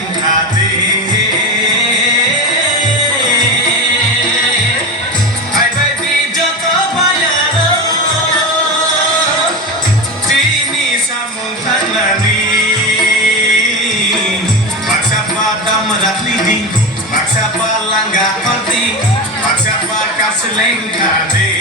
lengkade Hai baby joto bayaro Tini samung tanani Maksa padam ratlidi Maksa palangga korti Maksa pakas lengkade